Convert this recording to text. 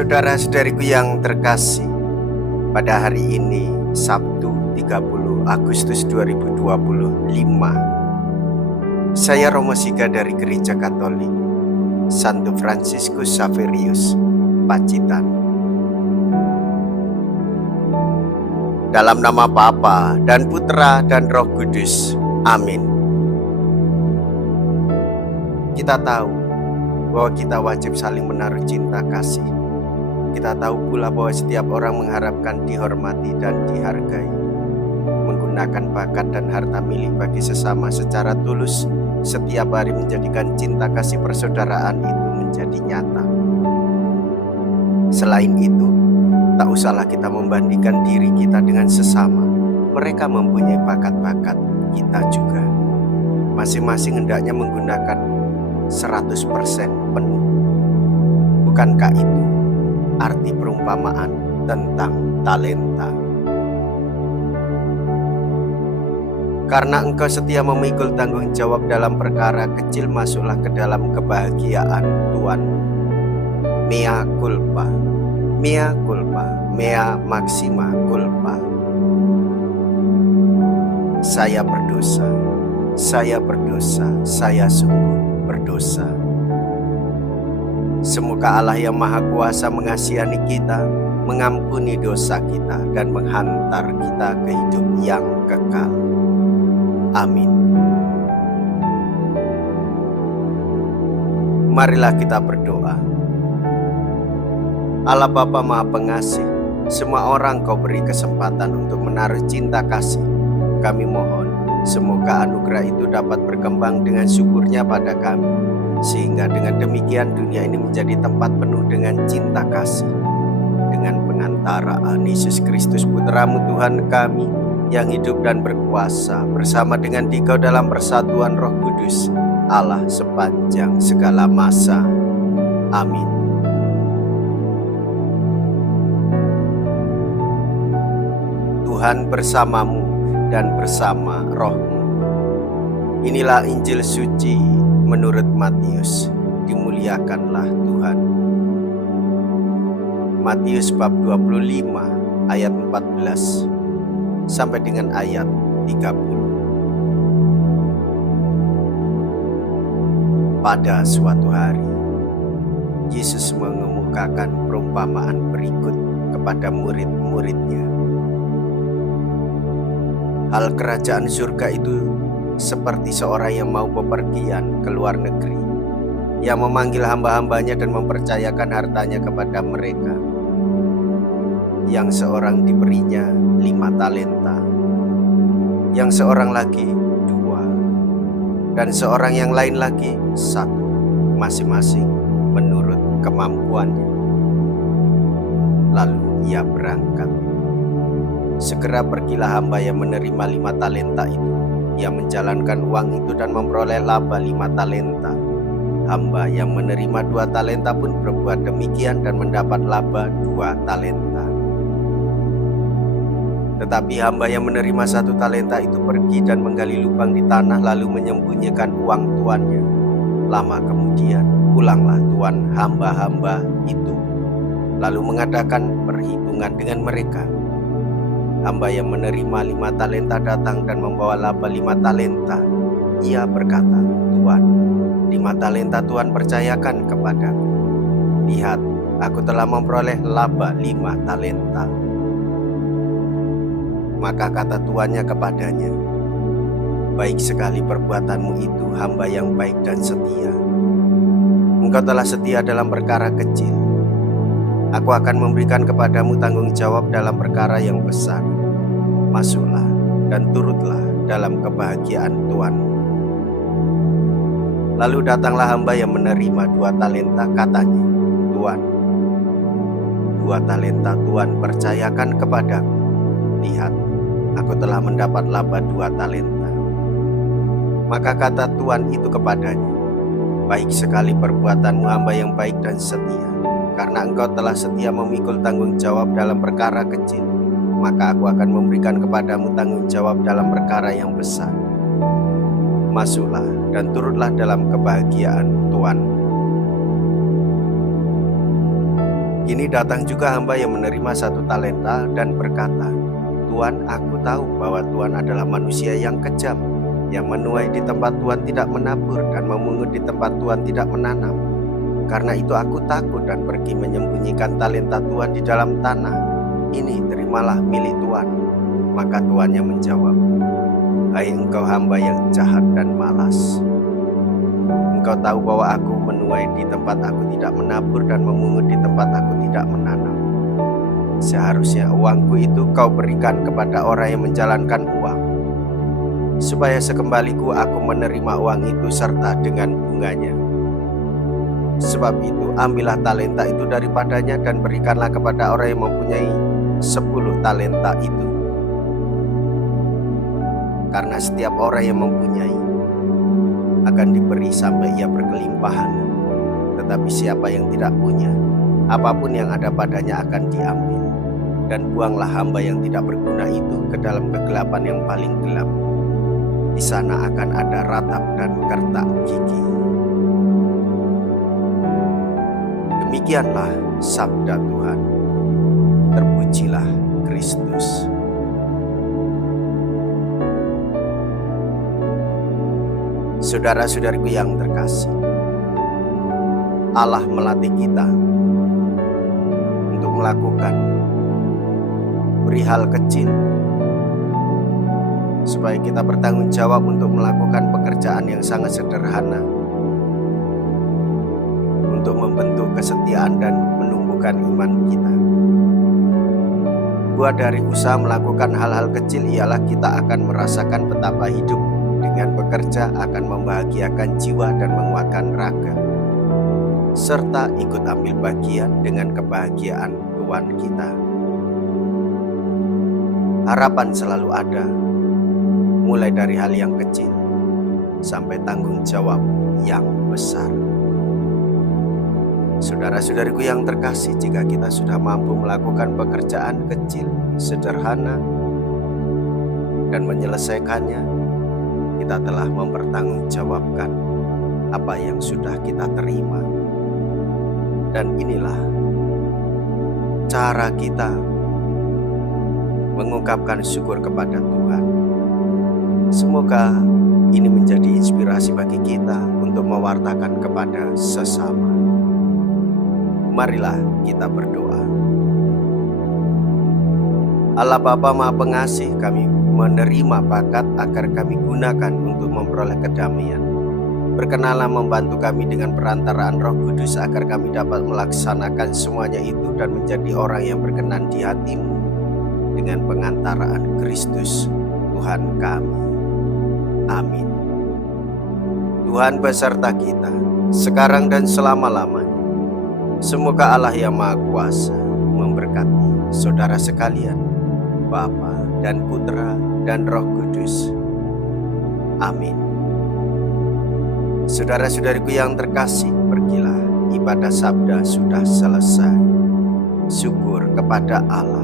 Saudara-saudariku yang terkasih, pada hari ini Sabtu 30 Agustus 2025, saya Romo Siga dari Gereja Katolik Santo Fransiskus Xaverius, Pacitan. Dalam nama Bapa dan Putra dan Roh Kudus, amin. Kita tahu bahwa kita wajib saling menaruh cinta kasih. Kita tahu pula bahwa setiap orang mengharapkan dihormati dan dihargai, menggunakan bakat dan harta milik bagi sesama secara tulus, setiap hari menjadikan cinta kasih persaudaraan itu menjadi nyata. Selain itu, tak usahlah kita membandingkan diri kita dengan sesama. Mereka mempunyai bakat-bakat, kita juga. Masing-masing hendaknya menggunakan 100% penuh. Bukankah itu arti perumpamaan tentang talenta? Karena engkau setia memikul tanggung jawab dalam perkara kecil, masuklah ke dalam kebahagiaan Tuhan. Mea culpa, mea culpa, mea maxima culpa. Saya berdosa, saya berdosa, saya sungguh berdosa. Semoga Allah yang Maha Kuasa mengasihani kita, mengampuni dosa kita, dan menghantar kita ke hidup yang kekal. Amin. Marilah kita berdoa. Allah Bapa Maha Pengasih, semua orang Kau beri kesempatan untuk menaruh cinta kasih. Kami mohon, semoga anugerah itu dapat berkembang dengan syukurnya pada kami, sehingga dengan demikian dunia ini menjadi tempat penuh dengan cinta kasih. Dengan pengantaraan Yesus Kristus Putra-Mu Tuhan kami, yang hidup dan berkuasa bersama dengan Dikau dalam persatuan Roh Kudus, Allah sepanjang segala masa. Amin. Tuhan bersamamu dan bersama rohmu. Inilah Injil suci menurut Matius. Dimuliakanlah Tuhan. Matius bab 25 ayat 14 sampai dengan ayat 30. Pada suatu hari, Yesus mengemukakan perumpamaan berikut kepada murid-muridnya. Hal kerajaan surga itu seperti seorang yang mau bepergian ke luar negeri, yang memanggil hamba-hambanya dan mempercayakan hartanya kepada mereka. Yang seorang diberinya 5 talenta, yang seorang lagi 2, dan seorang yang lain lagi 1, masing-masing menurut kemampuannya. Lalu ia berangkat. Segera pergilah hamba yang menerima 5 talenta itu. Ia menjalankan uang itu dan memperoleh laba 5 talenta. Hamba yang menerima 2 talenta pun berbuat demikian dan mendapat laba 2 talenta. Tetapi hamba yang menerima 1 talenta itu pergi dan menggali lubang di tanah, lalu menyembunyikan uang tuannya. Lama kemudian pulanglah tuan hamba-hamba itu, lalu mengadakan perhitungan dengan mereka. Hamba yang menerima 5 talenta datang dan membawa laba 5 talenta. Ia berkata, "Tuan, 5 talenta Tuhan percayakan kepadaku. Lihat, aku telah memperoleh laba 5 talenta." Maka kata tuannya kepadanya, "Baik sekali perbuatanmu itu, hamba yang baik dan setia. Engkau telah setia dalam perkara kecil. Aku akan memberikan kepadamu tanggung jawab dalam perkara yang besar. Masuklah dan turutlah dalam kebahagiaan Tuanmu." Lalu datanglah hamba yang menerima 2 talenta, katanya, "Tuan, 2 talenta Tuan percayakan kepadaku. Lihat, aku telah mendapat laba 2 talenta." Maka kata tuan itu kepadanya, "Baik sekali perbuatanmu, hamba yang baik dan setia. Karena engkau telah setia memikul tanggung jawab dalam perkara kecil, maka aku akan memberikan kepadamu tanggung jawab dalam perkara yang besar. Masuklah dan turutlah dalam kebahagiaan Tuhan." Kini datang juga hamba yang menerima 1 talenta dan berkata, Tuan, aku tahu bahwa Tuan adalah manusia yang kejam, yang menuai di tempat Tuan tidak menabur dan memungut di tempat Tuan tidak menanam. Karena itu aku takut dan pergi menyembunyikan talenta Tuan di dalam tanah. Ini terimalah milik Tuan. Maka tuannya menjawab, Hai engkau hamba yang jahat dan malas. Engkau tahu bahwa aku menuai di tempat aku tidak menabur dan memungut di tempat aku tidak menanam. Seharusnya uangku itu kau berikan kepada orang yang menjalankan uang, supaya sekembaliku aku menerima uang itu serta dengan bunganya. Sebab itu ambillah talenta itu daripadanya dan berikanlah kepada orang yang mempunyai 10 talenta itu. Karena setiap orang yang mempunyai akan diberi sampai ia berkelimpahan. Tetapi siapa yang tidak punya, apapun yang ada padanya akan diambil. Dan buanglah hamba yang tidak berguna itu ke dalam kegelapan yang paling gelap. Di sana akan ada ratap dan kertak gigi. Demikianlah sabda Tuhan. Terpujilah Kristus. Saudara-saudariku yang terkasih, Allah melatih kita untuk melakukan perihal kecil, supaya kita bertanggung jawab untuk melakukan pekerjaan yang sangat sederhana, untuk membentuk kesetiaan dan menumbuhkan iman kita. Buah dari usaha melakukan hal-hal kecil ialah kita akan merasakan betapa hidup dengan bekerja akan membahagiakan jiwa dan menguatkan raga, serta ikut ambil bagian dengan kebahagiaan Tuhan kita. Harapan selalu ada, mulai dari hal yang kecil sampai tanggung jawab yang besar. Saudara-saudariku yang terkasih, jika kita sudah mampu melakukan pekerjaan kecil, sederhana, dan menyelesaikannya, kita telah mempertanggungjawabkan apa yang sudah kita terima. Dan inilah cara kita mengungkapkan syukur kepada Tuhan. Semoga ini menjadi inspirasi bagi kita untuk mewartakan kepada sesama. Marilah kita berdoa. Allah Bapa Maha Pengasih, kami menerima bakat agar kami gunakan untuk memperoleh kedamaian. Berkenanlah membantu kami dengan perantaraan Roh Kudus agar kami dapat melaksanakan semuanya itu dan menjadi orang yang berkenan di hati-Mu dengan pengantaraan Kristus Tuhan kami. Amin. Tuhan beserta kita sekarang dan selama-lamanya. Semoga Allah yang Maha Kuasa memberkati saudara sekalian, Bapa dan Putra dan Roh Kudus. Amin. Saudara-saudariku yang terkasih, pergilah, ibadah sabda sudah selesai. Syukur kepada Allah.